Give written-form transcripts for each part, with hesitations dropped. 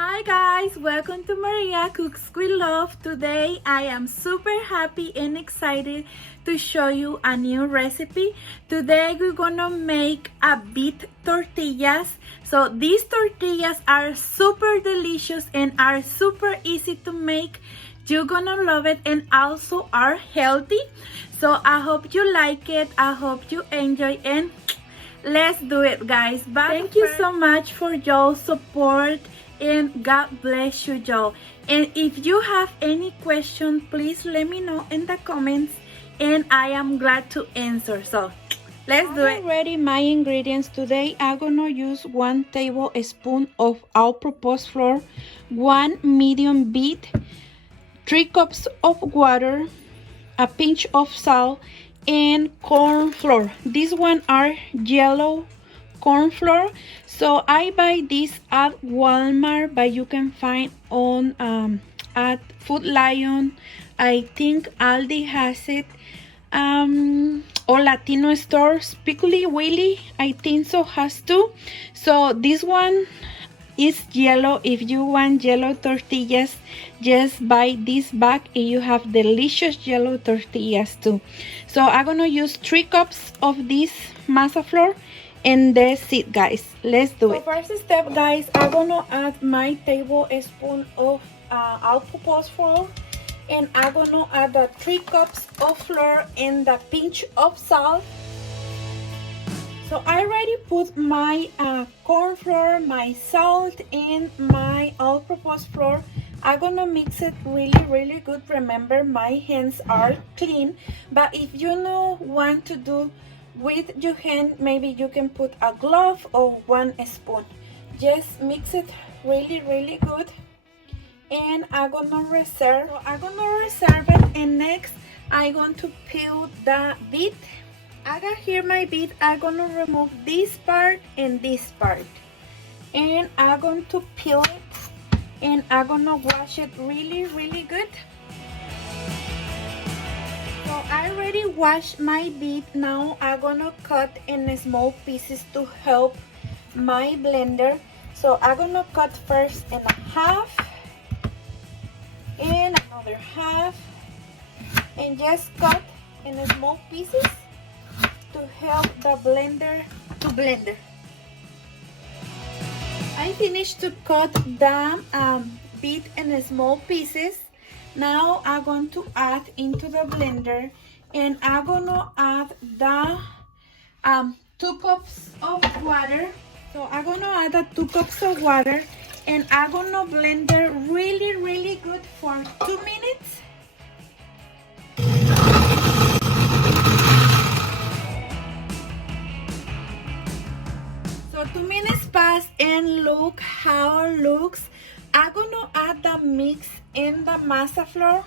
Hi guys, welcome to Maria Cooks with Love. Today I am super happy and excited to show you a new recipe. Today we're gonna make a beet tortillas. So these tortillas are super delicious and are super easy to make. You're gonna love it and also are healthy. So I hope you like it. I hope you enjoy and let's do it, guys. But thank you so much for your support and God bless you, y'all. And if you have any question, please let me know in the comments and I am glad to answer. So let's do it. Ready my ingredients today. I'm gonna use 1 tablespoon of all-purpose flour, 1 medium beet, 3 cups of water, a pinch of salt, and corn flour. These one are yellow corn flour. So I buy this at Walmart, but you can find on at Food Lion. I think Aldi has it, or Latino stores. Piggly Willy, I think so, has too. So this one is yellow. If you want yellow tortillas, just buy this bag and you have delicious yellow tortillas too. So I'm gonna use 3 cups of this masa flour. And that's it, guys. Let's do it. First step, guys, I'm gonna add my tablespoon of all-purpose flour, and I'm gonna add the 3 cups of flour and the pinch of salt. So I already put my corn flour, my salt, and my all-purpose flour. I'm gonna mix it really good. Remember, my hands are clean, but if you don't want to do with your hand, maybe you can put a glove or 1 spoon. Just mix it really good, and I'm gonna reserve it. And next I'm going to peel the beet. I got here my beet. I'm gonna remove this part and this part, and I'm going to peel it, and I'm gonna wash it really good. So I already washed my beet. Now I'm gonna cut in small pieces to help my blender. So I'm gonna cut first in a half and another half, and just cut in small pieces to help the blender to blend. I finished to cut the beet in small pieces. Now I'm going to add into the blender, and I'm gonna add the 2 cups of water. So I'm gonna add the 2 cups of water, and I'm gonna blend it really good for 2 minutes. So 2 minutes passed, and look how it looks. I'm gonna add the mix in the masa flour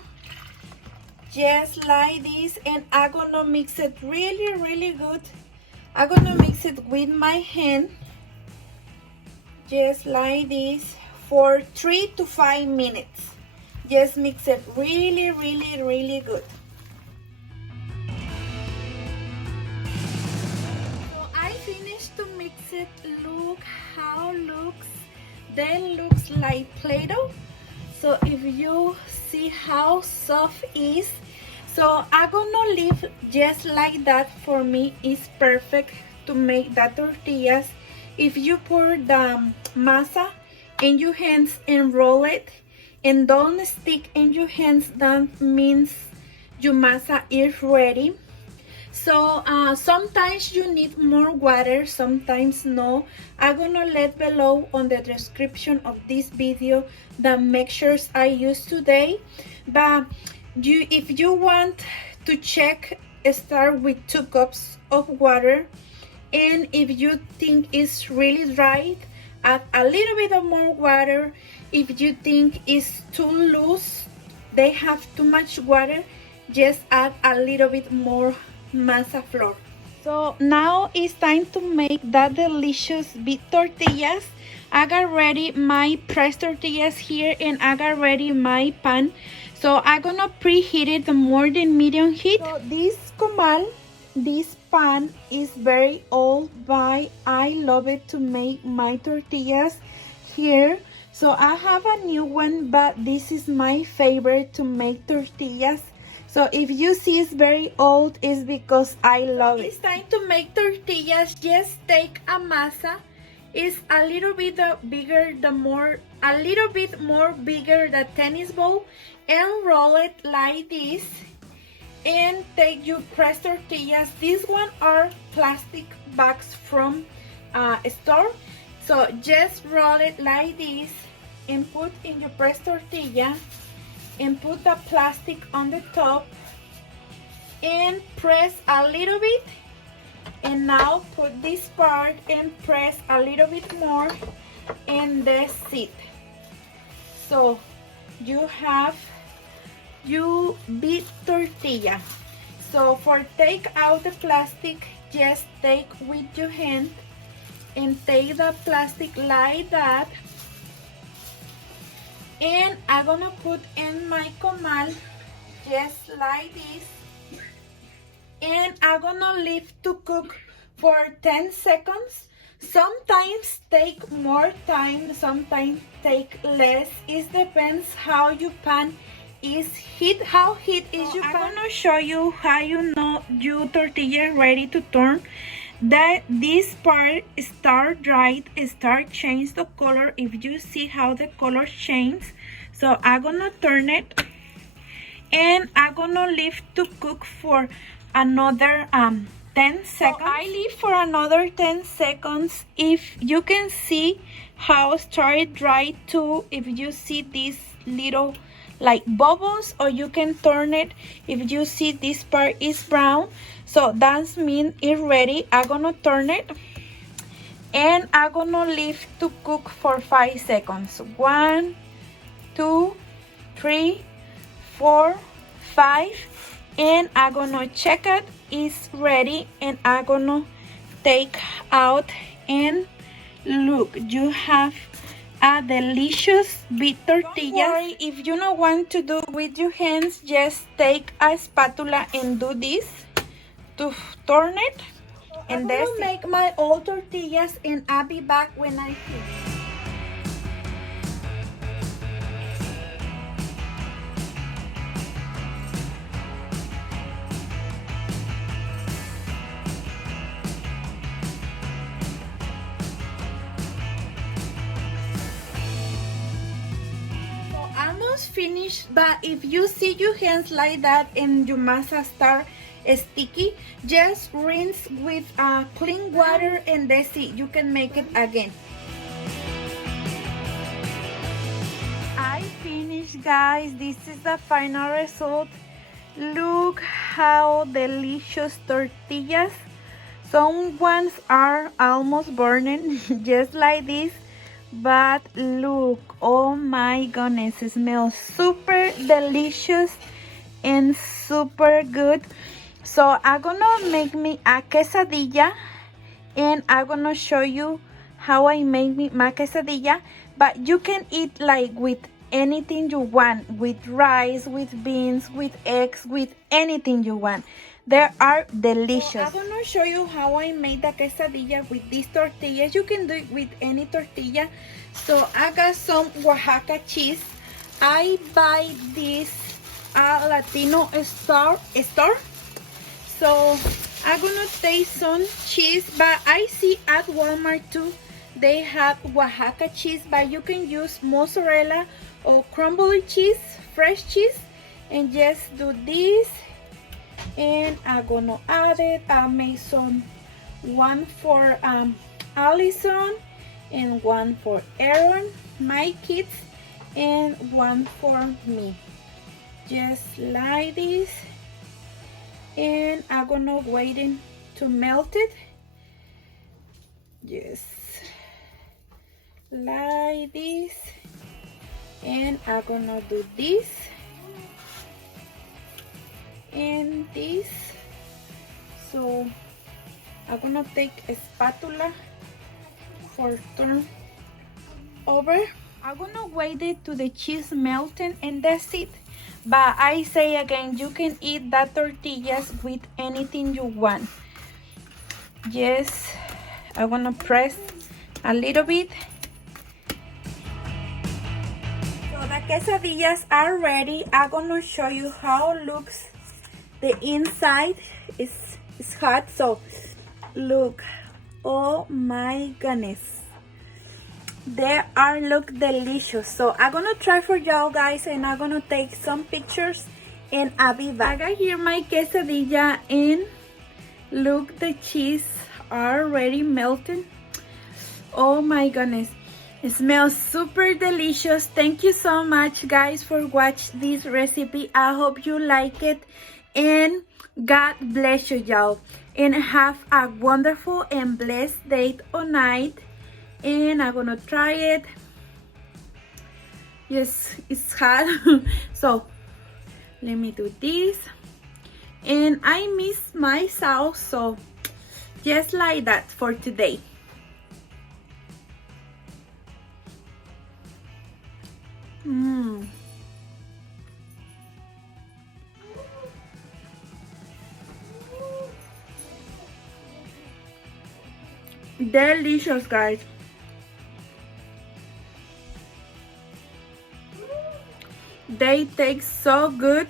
just like this, and I'm gonna mix it really good. I'm gonna mix it with my hand just like this for 3 to 5 minutes. Just mix it really good. So I finished to mix it. Look how it looks. That looks like Play-Doh. So if you see how soft it is, so I'm gonna leave just like that. For me, it's perfect to make the tortillas. If you pour the masa in your hands and roll it and don't stick in your hands, that means your masa is ready. So sometimes you need more water, sometimes no. I'm gonna let below on the description of this video the mixtures I used today. But if you want to check, start with 2 cups of water, and if you think it's really dry, add a little bit of more water. If you think it's too loose, they have too much water, just add a little bit more masa flour. So now it's time to make that delicious beet tortillas. I got ready my pressed tortillas here, and I got ready my pan. So I'm gonna preheat it more than medium heat. So this comal, this pan is very old, but I love it to make my tortillas here. So I have a new one, but this is my favorite to make tortillas. So if you see it's very old, it's because I love it. It's time to make tortillas. Just take a masa. It's a little bit bigger, a little bit more bigger the tennis ball, and roll it like this. And take your press tortillas. These one are plastic bags from a store. So just roll it like this and put in your press tortilla and put the plastic on the top and press a little bit. And now put this part and press a little bit more, and that's it. So you have your Beet tortilla. So for take out the plastic, just take with your hand and take the plastic like that. And I'm gonna put in my comal just like this. And I'm gonna leave to cook for 10 seconds. Sometimes take more time, sometimes take less. It depends how your pan is heat, how heat is your pan. I'm gonna show you how you know your tortilla ready to turn. That this part start dried, start change the color. If you see how the color change, so I'm gonna turn it, and I'm gonna leave to cook for another 10 seconds. So I leave for another 10 seconds. If you can see how start dry too, if you see these little like bubbles, or you can turn it if you see this part is brown, so that means it's ready. I'm gonna turn it, and I'm gonna leave to cook for 5 seconds. 1, 2, 3, 4, 5, and I'm gonna check it, it's ready, and I'm gonna take out, and look, you have a delicious Beet tortilla. Don't worry, if you don't want to do with your hands, just take a spatula and do this to turn it. And then make my old tortillas, and I'll be back when I finish. Finished, but if you see your hands like that and your masa start sticky, just rinse with clean water, and that's it. You can make it again. I finished, guys. This is the final result. Look how delicious tortillas. Some ones are almost burning just like this, but look, oh my goodness, it smells super delicious and super good. So I'm gonna make me a quesadilla, and I'm gonna show you how I make me my quesadilla. But you can eat like with anything you want, with rice, with beans, with eggs, with anything you want. They are delicious. So I'm gonna show you how I made the quesadilla with these tortillas. You can do it with any tortilla. So I got some Oaxaca cheese. I buy this Latino store. So I'm gonna take some cheese, but I see at Walmart too they have Oaxaca cheese, but you can use mozzarella or crumbly cheese, fresh cheese, and just do this. And I'm gonna add it. I made some, one for Allison, and one for Aaron, my kids, and one for me. Just like this. And I'm gonna wait to melt it. Just like this. And I'm gonna do this and this. So I'm gonna take a spatula for turn over. I'm gonna wait it to the cheese melting, and that's it. But I say again, you can eat that tortillas with anything you want. Yes, I'm gonna press a little bit. quesadillas are ready. I'm gonna show you how it looks. The inside is hot, so look. Oh my goodness. They look delicious. So I'm gonna try for y'all guys, and I'm gonna take some pictures and I'll be back. I got here my quesadilla, and look, the cheese already melted. Oh my goodness, it smells super delicious. Thank you so much guys for watching this recipe. I hope you like it, and God bless you y'all, and have a wonderful and blessed day or night. And I'm gonna try it. Yes, it's hot. So let me do this. And I miss my sauce, so just like that for today. Delicious guys. They taste so good.